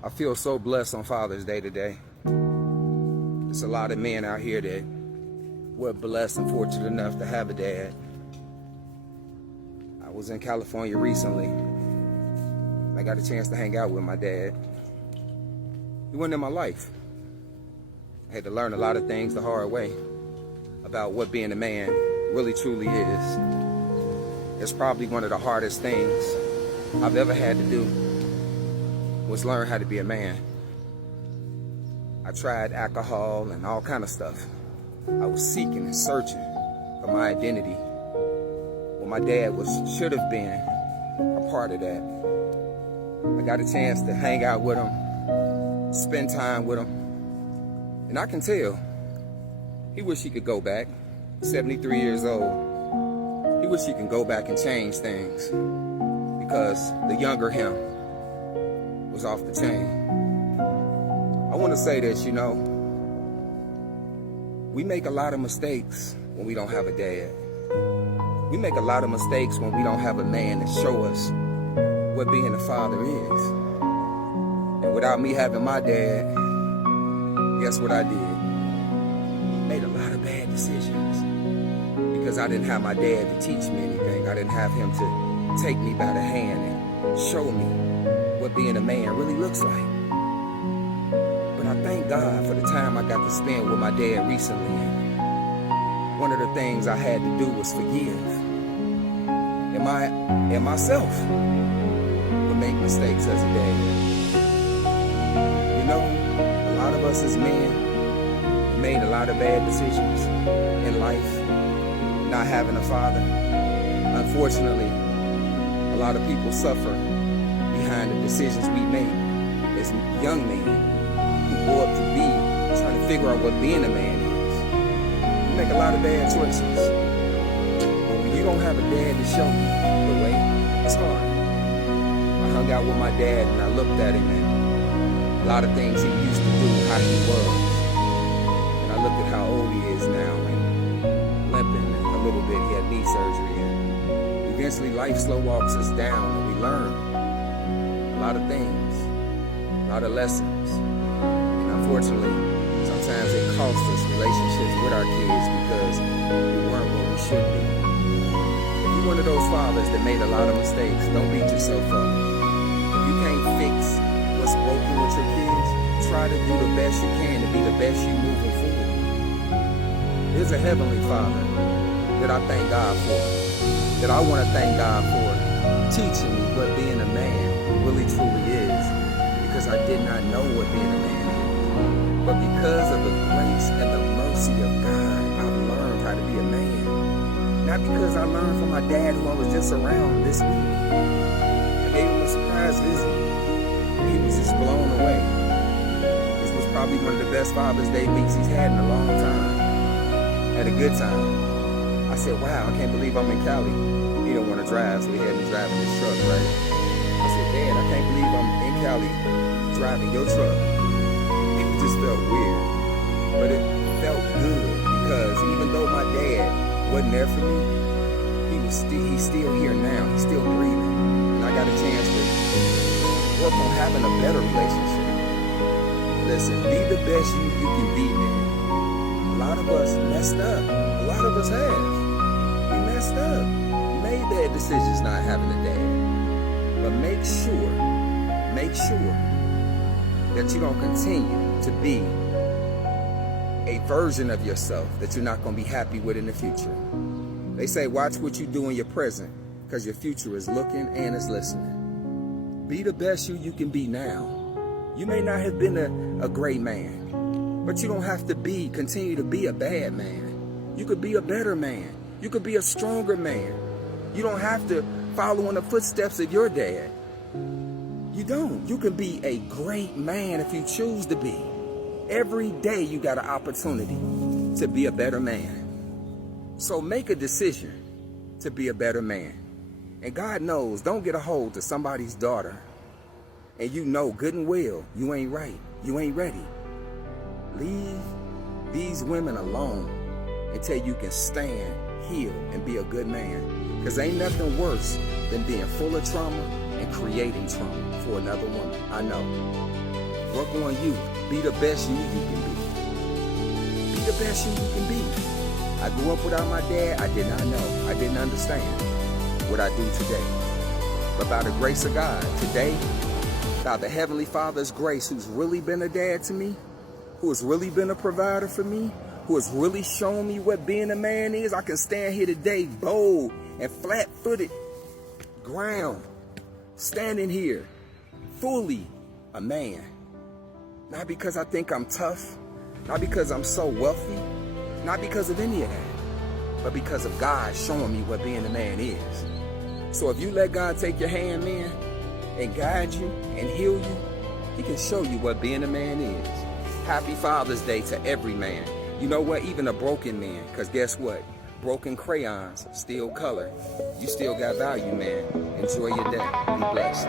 I feel so blessed on Father's Day today. There's a lot of men out here that were blessed and fortunate enough to have a dad. I was in California recently. I got a chance to hang out with my dad. He wasn't in my life. I had to learn a lot of things the hard way about what being a man really truly is. It's probably one of the hardest things I've ever had to do was learn how to be a man. I tried alcohol and all kind of stuff. I was seeking and searching for my identity. Well, my dad should have been a part of that. I got a chance to hang out with him, spend time with him, and I can tell he wish he could go back. 73 years old. He wish he can go back and change things because the younger him was off the chain. I want to say this, we make a lot of mistakes when we don't have a dad. We make a lot of mistakes when we don't have a man to show us what being a father is. And without me having my dad, guess what I did? Made a lot of bad decisions because I didn't have my dad to teach me anything. I didn't have him to take me by the hand and show me what being a man really looks like. But I thank God for the time I got to spend with my dad recently. One of the things I had to do was forgive. And myself would make mistakes as a dad. A lot of us as men made a lot of bad decisions in life, not having a father. Unfortunately, a lot of people suffer behind the decisions we make as young men who grow up to be trying to figure out what being a man is. We make a lot of bad choices. But when you don't have a dad to show you the way, it's hard. I hung out with my dad and I looked at him and a lot of things he used to do, how he was. And I looked at how old he is now and limping and a little bit. He had knee surgery and eventually life slow walks us down and we learn a lot of things, a lot of lessons. And unfortunately, sometimes it costs us relationships with our kids because we weren't what we should be. If you're one of those fathers that made a lot of mistakes, don't beat yourself up. If you can't fix what's broken with your kids, try to do the best you can to be the best you moving forward. There's a heavenly Father that I thank God for, that I want to thank God for teaching me what being a man really truly is, because I did not know what being a man is. But because of the grace and the mercy of God, I've learned how to be a man. Not because I learned from my dad who I was just around this week. I gave him a surprise visit. He was just blown away. This was probably one of the best Father's Day weeks he's had in a long time. Had a good time. I said, wow, I can't believe I'm in Cali. He don't want to drive, so he had me driving his truck, right? I said, Dad, I can't believe I'm in Cali driving your truck. It just felt weird. But it felt good because even though my dad wasn't there for me, he's still here now. He's still breathing. And I got a chance to work on having a better relationship. Listen, be the best you can be, man. A lot of us messed up. A lot of us have. We messed up. We made bad decisions not having a dad. But make sure that you don't continue to be a version of yourself that you're not going to be happy with in the future. They say watch what you do in your present because your future is looking and is listening. Be the best you can be now. You may not have been a great man, but you don't have to continue to be a bad man. You could be a better man. You could be a stronger man. You don't have to follow in the footsteps of your dad. You don't. You can be a great man if you choose to be. Every day you got an opportunity to be a better man. So make a decision to be a better man. And God knows, don't get a hold to somebody's daughter and you know good and well you ain't right. You ain't ready. Leave these women alone until you can stand, heal, and be a good man. Because ain't nothing worse than being full of trauma and creating trauma for another woman. I know. Work on you. Be the best you can be. Be the best you can be. I grew up without my dad. I did not know. I didn't understand what I do today. But by the grace of God, today, by the Heavenly Father's grace, who's really been a dad to me, who has really been a provider for me, who has really shown me what being a man is, I can stand here today bold and flat-footed, ground, standing here, fully a man. Not because I think I'm tough, not because I'm so wealthy, not because of any of that, but because of God showing me what being a man is. So if you let God take your hand, man, and guide you and heal you, he can show you what being a man is. Happy Father's Day to every man. You know what? Even a broken man, because guess what? Broken crayons still color. You still got value, man. Enjoy your day. Be blessed.